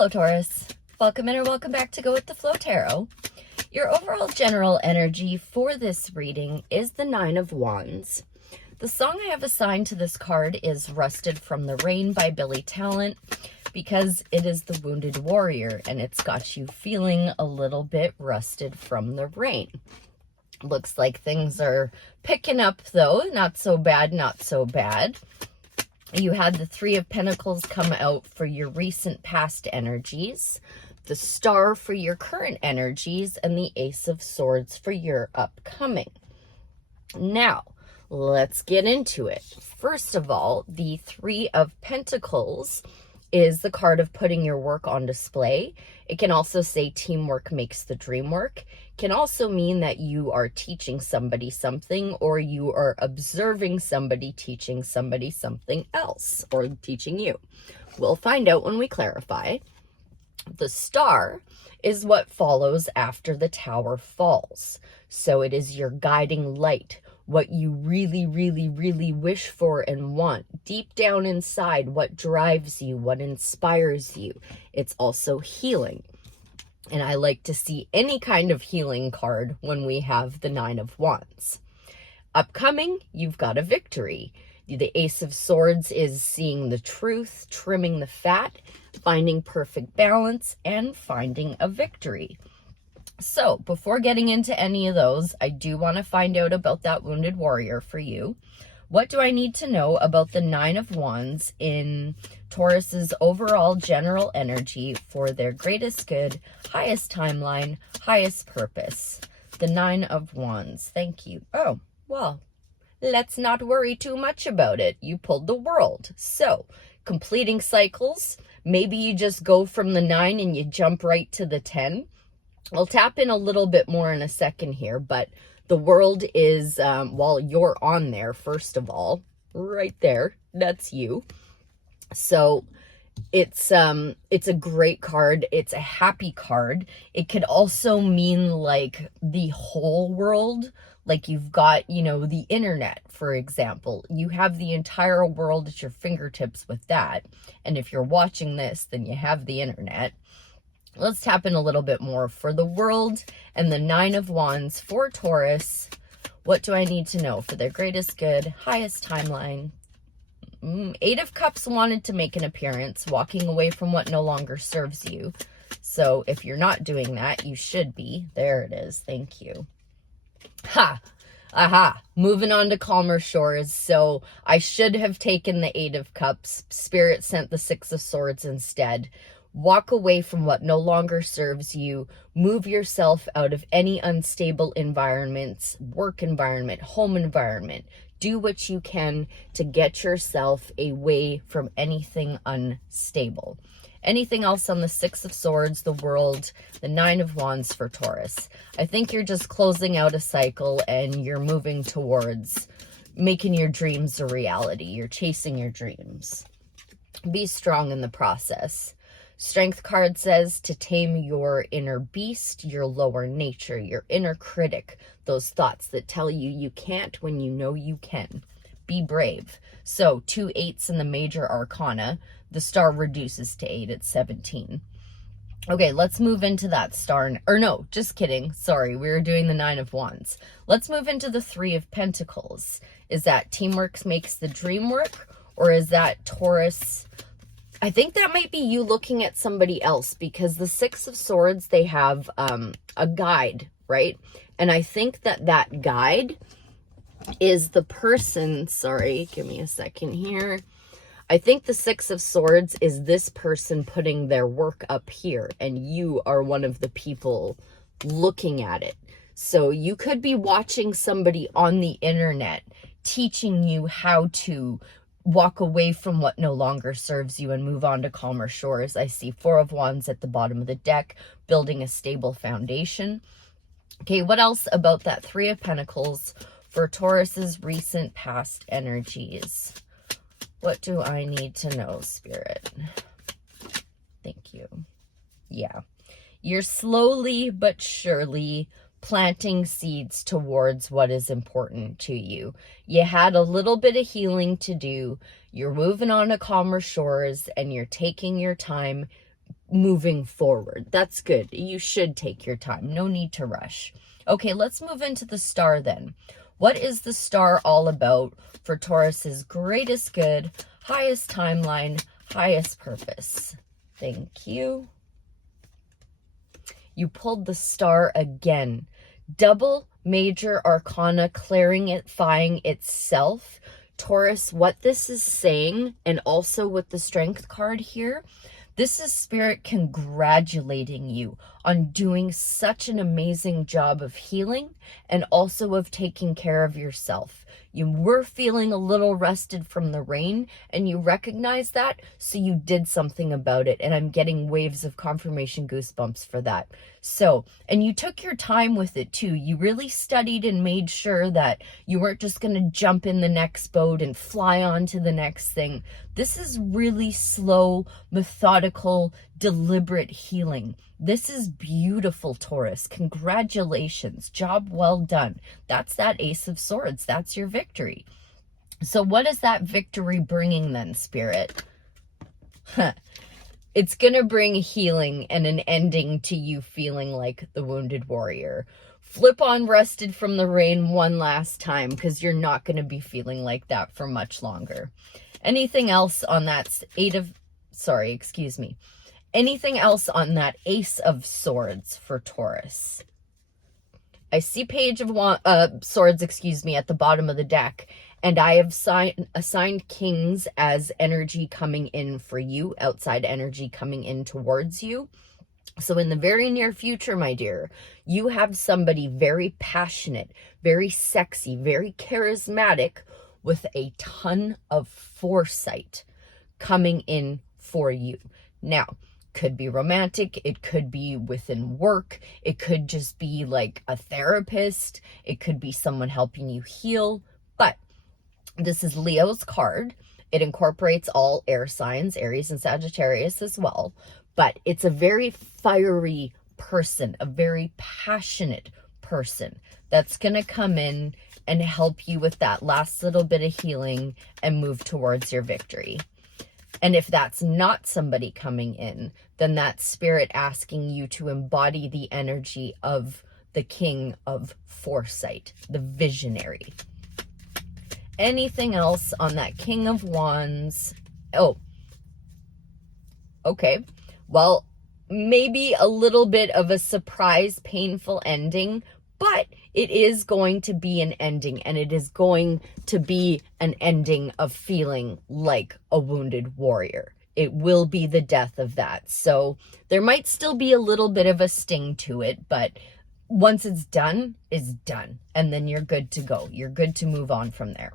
Hello, Taurus. Welcome in or welcome back to Go With The Flow Tarot. Your overall general energy for this reading is the Nine of Wands. The song I have assigned to this card is Rusted from the Rain by Billy Talent because it is the Wounded Warrior and it's got you feeling a little bit rusted from the rain. Looks like things are picking up though. Not so bad, not so bad. You had the Three of Pentacles come out for your recent past energies, the Star for your current energies, and the Ace of Swords for your upcoming. Now, let's get into it. First of all, the Three of Pentacles is the card of putting your work on display. It can also say teamwork makes the dream work. It can also mean that you are teaching somebody something, or you are observing somebody teaching somebody something else, or teaching you. We'll find out when we clarify. The Star is what follows after the Tower falls. So it is your guiding light, what you really, really, really wish for and want. Deep down inside, what drives you, what inspires you. It's also healing. And I like to see any kind of healing card when we have the Nine of Wands. Upcoming, you've got a victory. The Ace of Swords is seeing the truth, trimming the fat, finding perfect balance, and finding a victory. So before getting into any of those, I do want to find out about that Wounded Warrior for you. What do I need to know about the Nine of Wands in Taurus's overall general energy for their greatest good, highest timeline, highest purpose? The Nine of Wands. Thank you. Oh, well, let's not worry too much about it. You pulled the World. So, completing cycles. Maybe you just go from the 9 and you jump right to the 10. I'll tap in a little bit more in a second here, but the World is, while you're on there, first of all, right there, that's you. So it's a great card. It's a happy card. It could also mean like the whole world, like you've got, you know, the internet, for example. You have the entire world at your fingertips with that. And if you're watching this, then you have the internet. Let's tap in a little bit more for the World and the Nine of Wands for Taurus. What do I need to know for their greatest good, highest timeline? Eight of Cups wanted to make an appearance, walking away from what no longer serves you. So if you're not doing that, you should be. There it is. Thank you. Ha! Aha! Moving on to calmer shores. So I should have taken the Eight of Cups. Spirit sent the Six of Swords instead. Walk away from what no longer serves you. Move yourself out of any unstable environments, work environment, home environment. Do what you can to get yourself away from anything unstable. Anything else on the Six of Swords, the World, the Nine of Wands for Taurus? I think you're just closing out a cycle and you're moving towards making your dreams a reality. You're chasing your dreams. Be strong in the process. Strength card says to tame your inner beast, your lower nature, your inner critic, those thoughts that tell you you can't when you know you can. Be brave. So 2 8s in the major arcana. The Star reduces to 8 at 17. Okay, let's move into that Star. Or no, just kidding. Sorry, we were doing the Nine of Wands. Let's move into the Three of Pentacles. Is that teamwork makes the dream work? Or is that Taurus? I think that might be you looking at somebody else, because the Six of Swords, they have a guide, right? And I think that that guide is the person, sorry, give me a second here. I think the Six of Swords is this person putting their work up here, and you are one of the people looking at it. So you could be watching somebody on the internet teaching you how to walk away from what no longer serves you and move on to calmer shores. I see Four of Wands at the bottom of the deck, building a stable foundation. Okay, what else about that Three of Pentacles for Taurus's recent past energies? What do I need to know, Spirit? Thank you. Yeah. You're slowly but surely planting seeds towards what is important to you. You had a little bit of healing to do. You're moving on to calmer shores and you're taking your time moving forward. That's good. You should take your time. No need to rush. Okay, let's move into the star then. What is the star all about for Taurus's greatest good, highest timeline, highest purpose? Thank you. You pulled the star again. Double major arcana clarifying itself. Taurus, what this is saying, and also with the strength card here, this is Spirit congratulating you on doing such an amazing job of healing and also of taking care of yourself. You were feeling a little rested from the rain and you recognized that, so you did something about it. And I'm getting waves of confirmation goosebumps for that. So, and you took your time with it too. You really studied and made sure that you weren't just going to jump in the next boat and fly on to the next thing. This is really slow, methodical, deliberate healing. This is beautiful, Taurus. Congratulations. Job well done. That's that Ace of Swords. That's your victory. So what is that victory bringing then, Spirit? It's going to bring healing and an ending to you feeling like the wounded warrior. Flip on rested from the rain one last time, because you're not going to be feeling like that for much longer. Anything else on that Anything else on that Ace of Swords for Taurus? I see Page of Swords, at the bottom of the deck. And I have assigned Kings as energy coming in for you, outside energy coming in towards you. So in the very near future, my dear, you have somebody very passionate, very sexy, very charismatic, with a ton of foresight coming in for you. Now, could be romantic, it could be within work, it could just be like a therapist, it could be someone helping you heal, but this is Leo's card. It incorporates all air signs, Aries and Sagittarius as well, but it's a very fiery person, a very passionate person that's going to come in and help you with that last little bit of healing and move towards your victory. And if that's not somebody coming in, then that's Spirit asking you to embody the energy of the King of Foresight, the visionary. Anything else on that King of Wands? Oh, okay. Well, maybe a little bit of a surprise, painful ending, but it is going to be an ending, and it is going to be an ending of feeling like a wounded warrior. It will be the death of that. So there might still be a little bit of a sting to it, but once it's done, it's done. And then you're good to go. You're good to move on from there.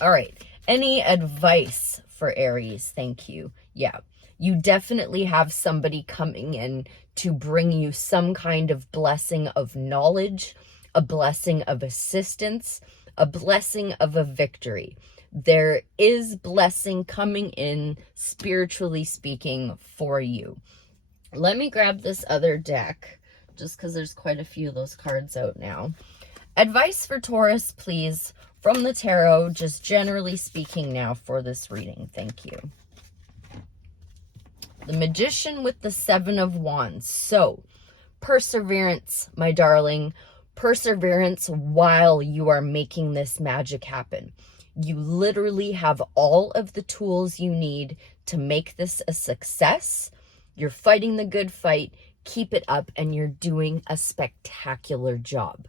All right. Any advice for Aries? Thank you. Yeah. You definitely have somebody coming in to bring you some kind of blessing of knowledge, a blessing of assistance, a blessing of a victory. There is blessing coming in, spiritually speaking, for you. Let me grab this other deck, just because there's quite a few of those cards out now. Advice for Taurus, please, from the tarot, just generally speaking now for this reading. Thank you. The Magician with the Seven of Wands. So, perseverance, my darling. Perseverance while you are making this magic happen. You literally have all of the tools you need to make this a success. You're fighting the good fight. Keep it up, and you're doing a spectacular job.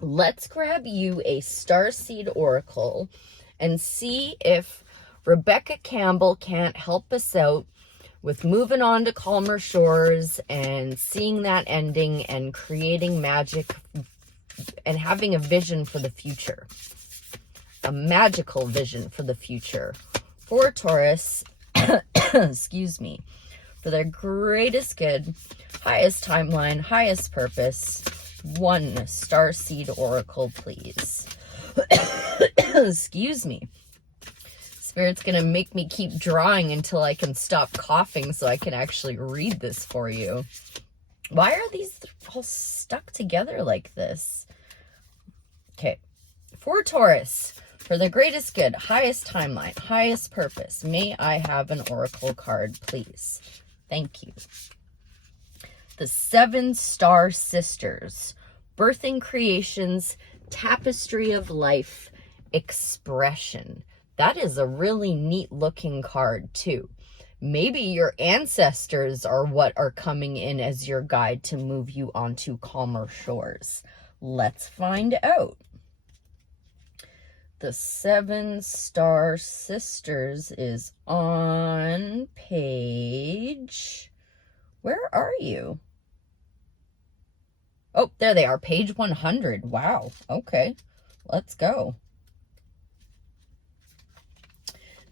Let's grab you a Starseed Oracle and see if Rebecca Campbell can't help us out with moving on to calmer shores and seeing that ending and creating magic and having a vision for the future. A magical vision for the future for Taurus, excuse me, for their greatest good, highest timeline, highest purpose. One Starseed Oracle, please. Excuse me. Spirit's going to make me keep drawing until I can stop coughing so I can actually read this for you. Why are these all stuck together like this? Okay. For Taurus, for the greatest good, highest timeline, highest purpose, may I have an oracle card, please? Thank you. The 7 Star Sisters, birthing creations, tapestry of life, expression. That is a really neat looking card too. Maybe your ancestors are what are coming in as your guide to move you onto calmer shores. Let's find out. The 7 Star Sisters is on page... Where are you? Oh, there they are. Page 100. Wow. Okay. Let's go.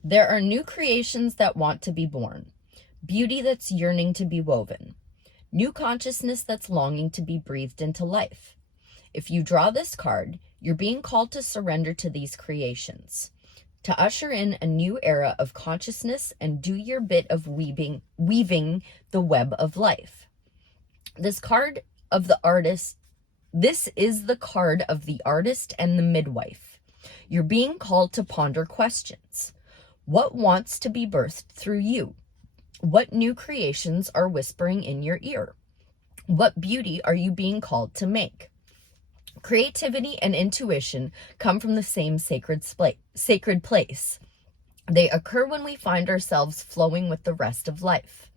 There are new creations that want to be born. Beauty that's yearning to be woven. New consciousness that's longing to be breathed into life. If you draw this card, you're being called to surrender to these creations, to usher in a new era of consciousness and do your bit of weaving the web of life. This card of the artist, this is the card of the artist and the midwife. You're being called to ponder questions. What wants to be birthed through you? What new creations are whispering in your ear? What beauty are you being called to make? Creativity and intuition come from the same sacred place. They occur when we find ourselves flowing with the rest of life.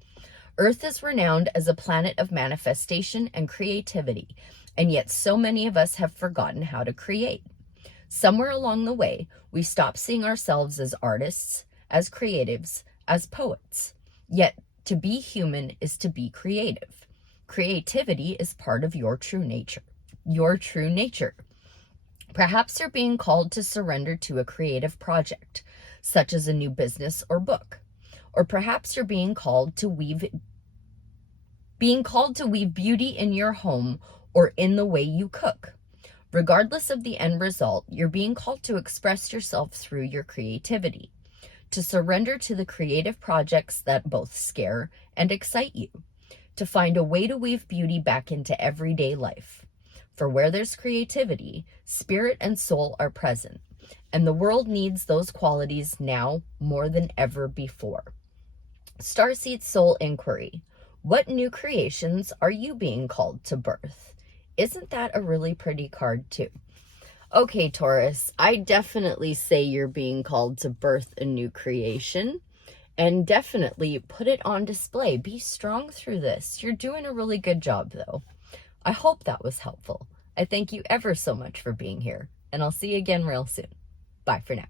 Earth is renowned as a planet of manifestation and creativity, and yet so many of us have forgotten how to create. Somewhere along the way, we stop seeing ourselves as artists, as creatives, as poets. Yet, to be human is to be creative. Creativity is part of your true nature. Perhaps you're being called to surrender to a creative project, such as a new business or book. Or perhaps you're being called to weave beauty in your home or in the way you cook. Regardless of the end result, you're being called to express yourself through your creativity, to surrender to the creative projects that both scare and excite you, to find a way to weave beauty back into everyday life. For where there's creativity, spirit and soul are present, and the world needs those qualities now more than ever before. Starseed Soul Inquiry. What new creations are you being called to birth? Isn't that a really pretty card too? Okay, Taurus, I definitely say you're being called to birth a new creation, and definitely put it on display. Be strong through this. You're doing a really good job though. I hope that was helpful. I thank you ever so much for being here, and I'll see you again real soon. Bye for now.